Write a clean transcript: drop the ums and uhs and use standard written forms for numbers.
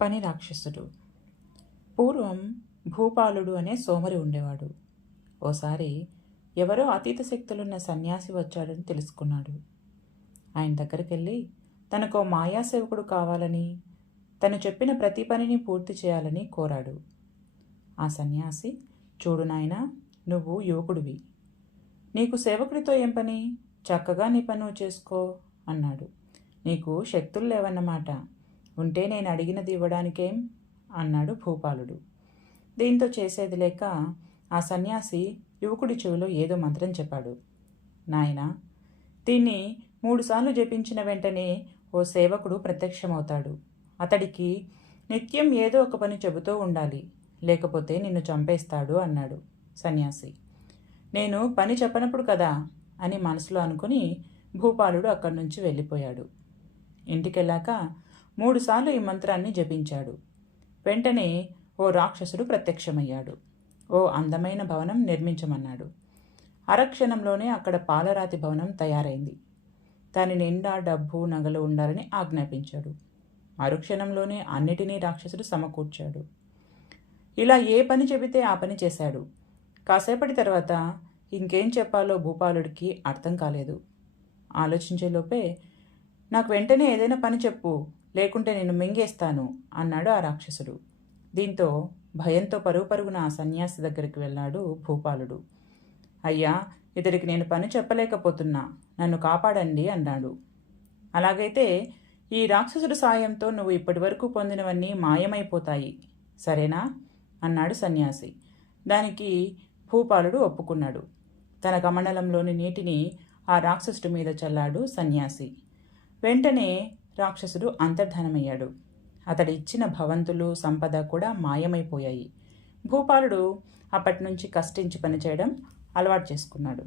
పని రాక్షసుడు. పూర్వం భూపాలుడు అనే సోమరి ఉండేవాడు. ఓసారి ఎవరో అతీత శక్తులున్న సన్యాసి వచ్చాడని తెలుసుకున్నాడు. ఆయన దగ్గరికి వెళ్ళి తనకో మాయాసేవకుడు కావాలని, తను చెప్పిన ప్రతి పనిని పూర్తి చేయాలని కోరాడు. ఆ సన్యాసి, చూడు నాయనా, నువ్వు యువకుడివి, నీకు సేవకుడితో ఏం పని, చక్కగా నీ పని నువ్వు చేసుకో అన్నాడు. నీకు శక్తులు లేవన్నమాట, ఉంటే నేను అడిగినది ఇవ్వడానికేం అన్నాడు భూపాలుడు. దీంతో చేసేది లేక ఆ సన్యాసి యువకుడి చెవిలో ఏదో మంత్రం చెప్పాడు. నాయనా, దీన్ని 3 సార్లు జపించిన వెంటనే ఓ సేవకుడు ప్రత్యక్షమవుతాడు. అతడికి నిత్యం ఏదో ఒక పని చెబుతూ ఉండాలి, లేకపోతే నిన్ను చంపేస్తాడు అన్నాడు సన్యాసి. నేను పని చెప్పనప్పుడు కదా అని మనసులో అనుకుని భూపాలుడు అక్కడి నుంచి వెళ్ళిపోయాడు. ఇంటికెళ్ళాక 3 సార్లు ఈ మంత్రాన్ని జపించాడు. వెంటనే ఓ రాక్షసుడు ప్రత్యక్షమయ్యాడు. ఓ అందమైన భవనం నిర్మించమన్నాడు. అరక్షణంలోనే అక్కడ పాలరాతి భవనం తయారైంది. దాని నిండా డబ్బు నగలు ఉండాలని ఆజ్ఞాపించాడు. మరుక్షణంలోనే అన్నిటినీ రాక్షసుడు సమకూర్చాడు. ఇలా ఏ పని చెబితే ఆ పని చేశాడు. కాసేపటి తర్వాత ఇంకేం చెప్పాలో భూపాలుడికి అర్థం కాలేదు. ఆలోచించేలోపే, నాకు వెంటనే ఏదైనా పని చెప్పు, లేకుంటే నేను మింగేస్తాను అన్నాడు ఆ రాక్షసుడు. దీంతో భయంతో పరుగున ఆ సన్యాసి దగ్గరికి వెళ్ళాడు భూపాలుడు. అయ్యా, ఇతడికి నేను పని చెప్పలేకపోతున్నా, నన్ను కాపాడండి అన్నాడు. అలాగైతే ఈ రాక్షసుడి సాయంతో నువ్వు ఇప్పటివరకు పొందినవన్నీ మాయమైపోతాయి, సరేనా అన్నాడు సన్యాసి. దానికి భూపాలుడు ఒప్పుకున్నాడు. తన కమండలంలోని నీటిని ఆ రాక్షసుడి మీద చల్లాడు సన్యాసి. వెంటనే రాక్షసుడు అంతర్ధానమయ్యాడు. అతడి ఇచ్చిన భవంతులు, సంపద కూడా మాయమైపోయాయి. భూపాలుడు అప్పటి నుంచి కష్టించి పనిచేయడం అలవాటు చేసుకున్నాడు.